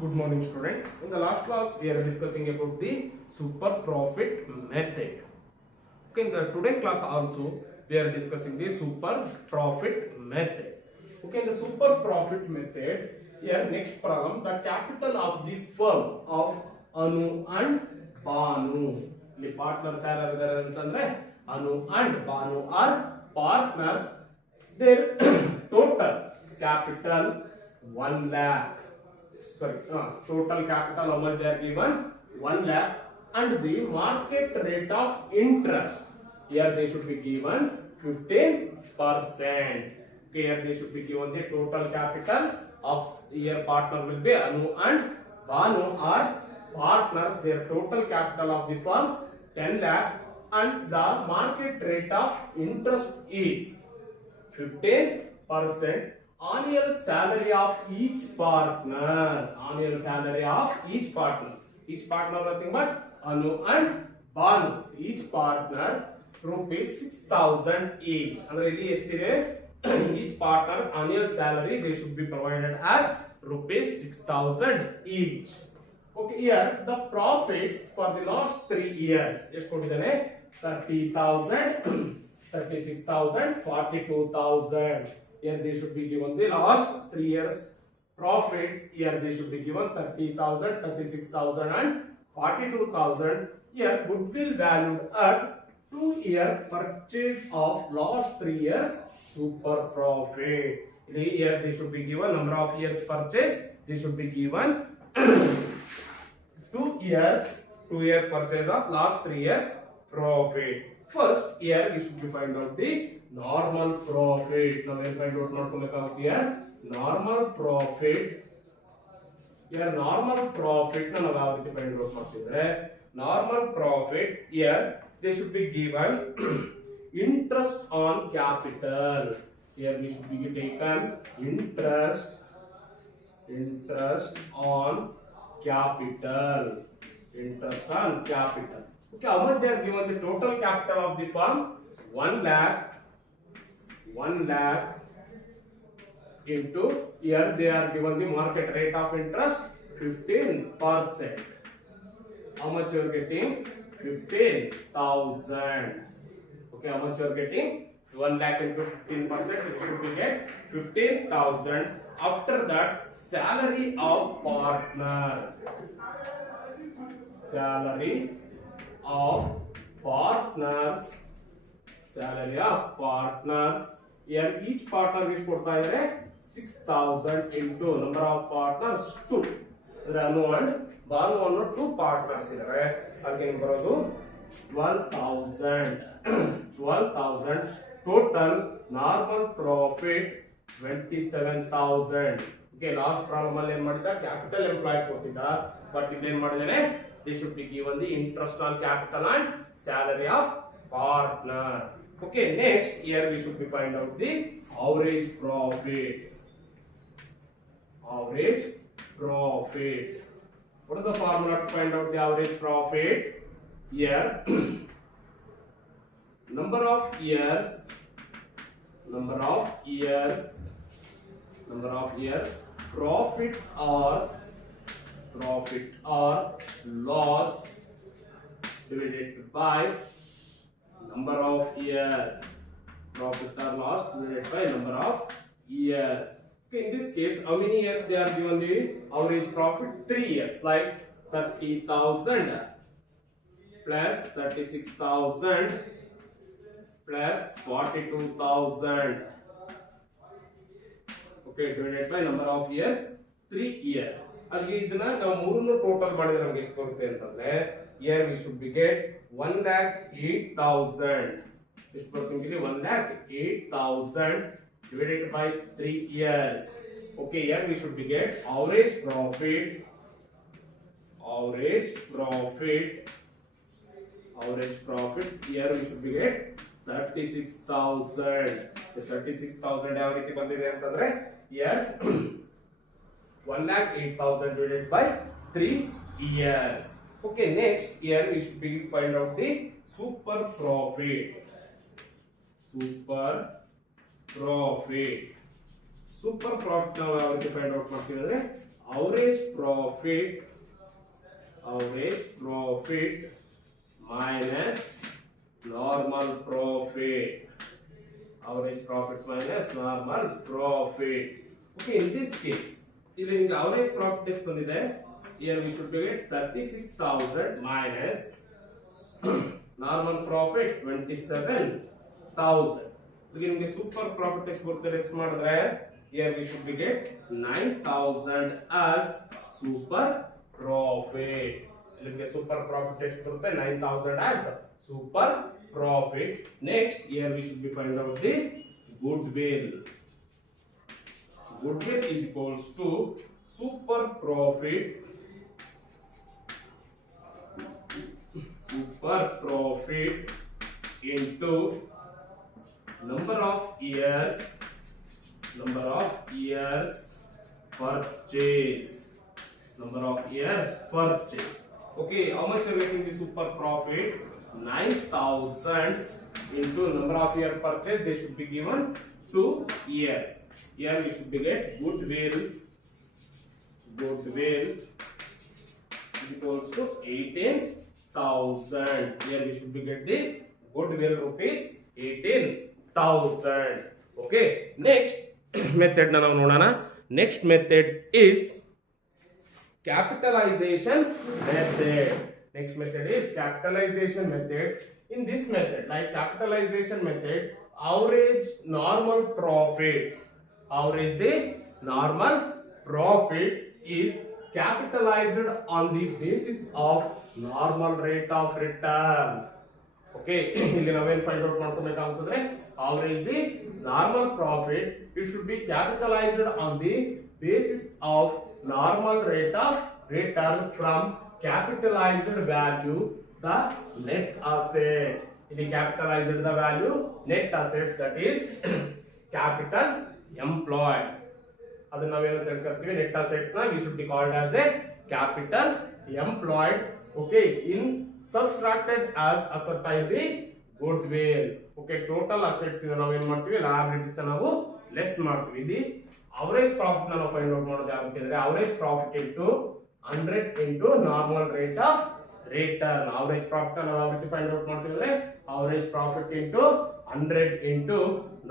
Good morning, students. In the last class, we are discussing about the super profit method. Okay, in the today class also, we are discussing the super profit method. Okay, in the super profit method, here next problem, the capital of the firm of Anu and Banu. The partners are Anu and Banu are partners. Their total capital 1 lakh. Total capital how much they are given 1 lakh, and the market rate of interest here they should be given 15%. Okay, here they should be given the total capital of your partner will be Anu and Banu are partners. Their total capital of the firm 10 lakh and the market rate of interest is 15%. Annual salary of each partner. Annual salary of each partner. Each partner nothing but Anu and Banu. Each partner rupees 6,000 each. Andre ಇಲ್ಲಿ ಎಷ್ಟಿದೆ? Each partner annual salary they should be provided as rupees 6,000 each. Okay, here the profits for the last 3 years ಎಷ್ಟು ಕೊಟ್ಟಿದ್ದಾನೆ? 30,000 36,000 42,000. Here they should be given the last 3 years profits. Here they should be given 30,000 36,000 and 42,000. Here goodwill valued at 2-year purchase of last 3 years super profit. Here they should be given number of years purchase. They should be given 2 year purchase of last 3 years profit. First, here we should be find out the normal profit. Now we find out not here normal profit. Here normal profit now we have to find out ಮಾಡ್ತಿದ್ರೆ normal profit here they should be given interest on capital. Here we should be taken interest on capital. Interest on capital. Okay, how much they are given the total capital of the firm? 1 lakh into here they are given the market rate of interest 15%. How much you are getting? 15,000. Okay, how much you are getting? 1 lakh into 15%, you should be get 15,000. After that, salary of partner. Salary of partners. Here each partner is ಕೊಡ್ತಾ ಇದ್ದಾರೆ 6,000 into number of partners 2. ಅಂದ್ರೆ ಅನು and Banu ಅನ್ನೋ 2 partners ಇದ್ದಾರೆ. ಅದಕ್ಕೆ ನಿಮಗೆ ಬರೋದು 12,000 total normal profit 27,000. Okay, last problem ಅಲ್ಲಿ ಏನು ಮಾಡಿದ capital employed ಕೊಟ್ಟಿದ್ದ, but ಇಲ್ಲಿ ಏನು ಮಾಡಿದಾರೆ they should be given the interest on capital and salary of partner. Okay, next here we should be find out the average profit. What is the formula to find out the average profit? Here number of years profit or loss divided by number of years. Profit or loss divided by number of years. Okay, in this case how many years they are given the average profit? 3 years, like 30,000 plus 36,000 plus 42,000. Okay, divided by number of years 3 years. ಅಲ್ಲಿ ಇದನ್ನ ನಾವು ಮೂರನ್ನು total ಮಾಡಿದ್ರೆ ನಮಗೆ ಎಷ್ಟು ಬರುತ್ತೆ ಅಂತಂದ್ರೆ here we should be get 1,08,000. ಎಷ್ಟು ಬರುತ್ತೆ ನಿಮಗೆ 1,08,000 divided by 3 years. Okay, here we should be get average profit here we should be get 36,000. 36,000 ಯಾವ ರೀತಿ ಬಂದಿದೆ ಅಂತಂದ್ರೆ here 1,08,000 divided by 3 years. Okay, next here we should be find out the super profit. Super profit ನಾವು ಯಾವ ರೀತಿ find out ಮಾಡ್ತೀವಿ ಅಂದ್ರೆ average profit minus normal profit. Average profit minus normal profit. Okay, in this case, if the average profit is here we should get 36,000 minus normal profit 27,000. Again, the super profit is here we should get 9,000 as super profit. Super profit is 9,000 as super profit. Next, here we should be find out the goodwill. Goodwill is equals to super profit into number of years purchase. Okay, how much are we getting the super profit? 9,000 into number of year purchase. They should be given 2 years. Here we should be get goodwill is equals to 18,000. Here we should be get the goodwill rupees 18,000. Okay, next method na ನಾವು ನೋಡೋಣ. Next method is capitalization method. Next method is capitalization method. In this method, like capitalization method, average the normal profits is capitalized on the basis of normal rate of return. Okay, ಇಲ್ಲಿ ನಾವೇನು find out ಮಾಡ್ಕೋಬೇಕಾಗುತ್ತದೆ? Average the normal profit, it should be capitalized on the basis of normal rate of return from capitalized value the net asset. It capitalized the value net assets, that is capital employed. ಅದನ್ನ ನಾವೇನು ತಿಳ್ಕೊಳ್ತೀವಿ? net assets na we should be called as a capital employed. Okay, in subtracted as ascertain the goodwill. Okay, total assets ಇಂದ ನಾವು ಏನು ಮಾಡ್ತೀವಿ? liabilities ನಾವು less ಮಾಡ್ತೀವಿ. ಇಲ್ಲಿ average profit na ನಾವು ಫೈಂಡ್ ಔಟ್ ಮಾಡೋದು ಯಾವ ರೀತಿ ಅಂದ್ರೆ average profit into 100 into normal rate of return. Average profit na ನಾವು ಯಾವ ರೀತಿ ಫೈಂಡ್ ಔಟ್ ಮಾಡ್ತೀವಿ ಅಂದ್ರೆ average profit into 100 into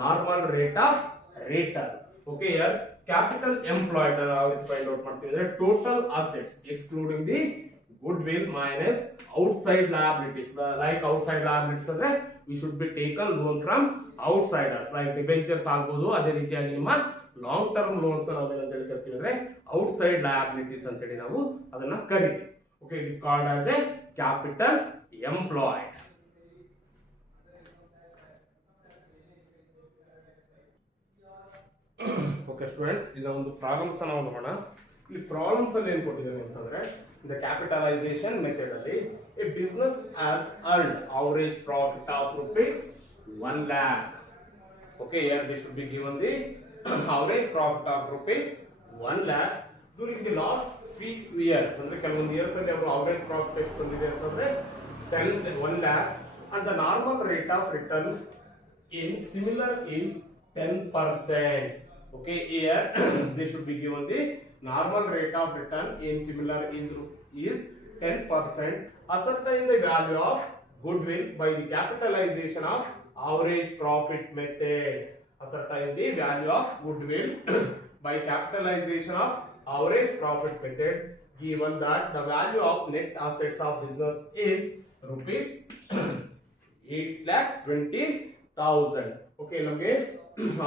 normal rate of return. Okay, here capital employed na ನಾವು ಯಾವ ರೀತಿ ಫೈಂಡ್ ಔಟ್ ಮಾಡ್ತೀವಿ ಅಂದ್ರೆ total assets excluding the goodwill minus outside liabilities. Like outside liabilities ಅಂದ್ರೆ we should be taken loan from outsiders, like debentures ಆಗಬಹುದು. ಅದೇ ರೀತಿಯಾಗಿ ನಿಮ್ಮ ಲಾಂಗ್ ಟರ್ಮ್ ಲೋನ್ಸ್ ನಾವು ಏನಂತ ಹೇಳಿ ಕರಿತೀವಿ ಅಂದ್ರೆ ಔಟ್ಸೈಡ್ ಲಯಬಿಲಿಟೀಸ್ ಅಂತ ಹೇಳಿ ನಾವು ಅದನ್ನ ಕರಿತೀವಿ. Okay, it is called as a capital employed. Okay students, ಈಗ ಒಂದು ಪ್ರಾಬ್ಲಮ್ಸ್ ನಾವು ನೋಡೋಣ. ಇಲ್ಲಿ ಪ್ರಾಬ್ಲಮ್ಸ್ ಅಲ್ಲಿ ಏನು ಕೊಟ್ಟಿದ್ದೇನೆ ಅಂತಂದ್ರೆ ದ ಕ್ಯಾಪಿಟಲೈಸೇಷನ್ ಮೆಥಡ್ ಅಲ್ಲಿ A business has earned average profit of rupees 1 lakh. Okay, here they should be given the average profit of rupees 1 lakh during the last 3 years. ಅಂದ್ರೆ ಕೆಲವೊಂದು ಇಯರ್ಸ್ ಅಲ್ಲಿ ಅವರು ಅವರೇಜ್ ಪ್ರಾಫಿಟ್ ಎಷ್ಟು ಬಂದಿದೆ ಅಂತಂದ್ರೆ 1 lakh and the normal rate of return in similar is 10%. Okay, here they should be given the normal rate of return in similar is 10%. Ascertain the value of goodwill by the capitalization of average profit method. Ascertain the value of goodwill by capitalization of average profit method, given that the value of net assets of business is rupees 8,20,000. Okay, ನಮಗೆ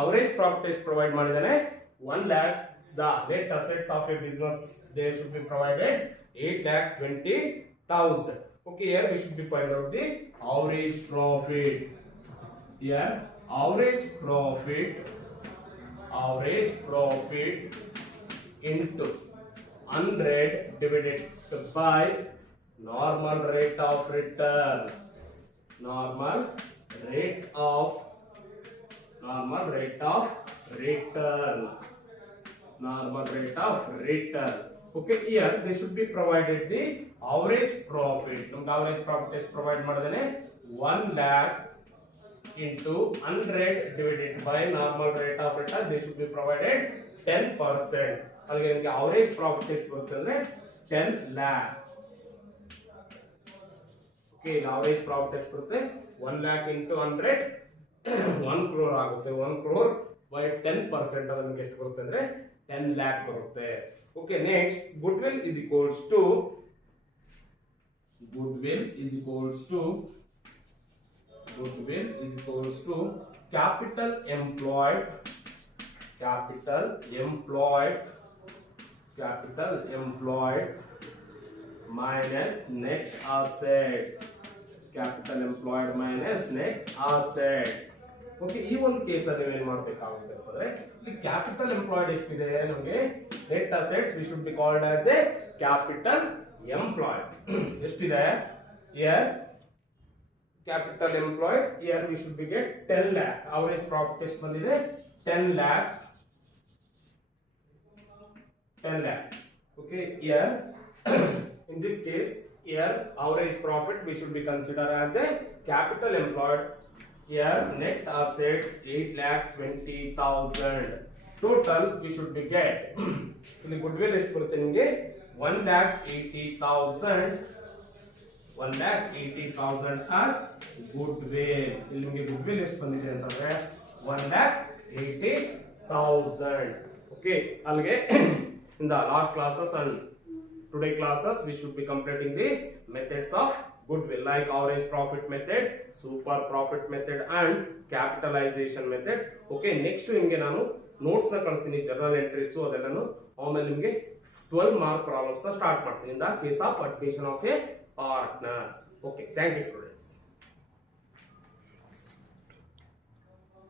average profit is provide ಮಾಡಿದಾನೆ 1 lakh. The net assets of a business, they should be provided 8,20,000. Okay, here we should be find out the average profit. Here average profit into 100 divided by normal rate of return. Normal rate of return. Okay, here they should be provided the average profit. Nಮಗೆ average profit ಎಷ್ಟು provide ಮಾಡಿದಾನೆ 1 lakh into 100 divided by normal rate of return. They should be provided 10%. ಅಲ್ಲಿಗೆ ನಿಮಗೆ average profit ಎಷ್ಟು ಬರುತ್ತೆ ಅಂದ್ರೆ 10 lakh. Okay, average profit ಎಷ್ಟು ಬರುತ್ತೆ 1 lakh into 100 1 crore ಆಗುತ್ತೆ. 1 crore by 10% ಅದು ನಿಮಗೆ ಎಷ್ಟು ಬರುತ್ತೆ ಅಂದ್ರೆ 10 lakh ಬರುತ್ತೆ. Okay, next goodwill is equals to capital employed minus net assets. Capital employed minus net assets. Okay, ಈ ಒಂದು ಕೇಸ್ ಅಲ್ಲಿ ಏನು ಮಾಡಬೇಕಾಗುತ್ತೆ ಅಂತಂದ್ರೆ ಇಲ್ಲಿ ಕ್ಯಾಪಿಟಲ್ ಎಂಪ್ಲಾಯ್ಡ್ ಎಷ್ಟಿದೆ ನಮಗೆ net assets we should be called as a capital employed. ಎಷ್ಟಿದೆ here capital employed, here we should be get 10 lakh. Average profit ಎಷ್ಟು ಬಂದಿದೆ 10 lakh. Okay, here in this case here average profit we should be considered as a capital employed. Here net assets 8,20,000. Total we should be get ಇಲ್ಲಿ goodwill ಎಷ್ಟು ಬರುತ್ತೆ ನಿಮಗೆ 1,80,000 as goodwill. ಇಲ್ಲಿ ನಿಮಗೆ goodwill ಎಷ್ಟು ಬಂದಿದೆ ಅಂತಂದ್ರೆ 1,80,000. Okay, ಅಲ್ಲಿಗೆ in the last classes and today classes we should be completing the methods of goodwill like average profit method, super profit method and capitalization method. Okay, next ನಿಮಗೆ ನಾನು notes ನ ಕಳಿಸ್ತೀನಿ, ಜರ್ನಲ್ ಎಂಟ್ರೀಸ್ ಅದೆಲ್ಲನು. ಆಮೇಲೆ ನಿಮಗೆ 12 mark problems ನ start ಮಾಡ್ತೀನಿ in the case of admission of a partner. Okay, thank you students.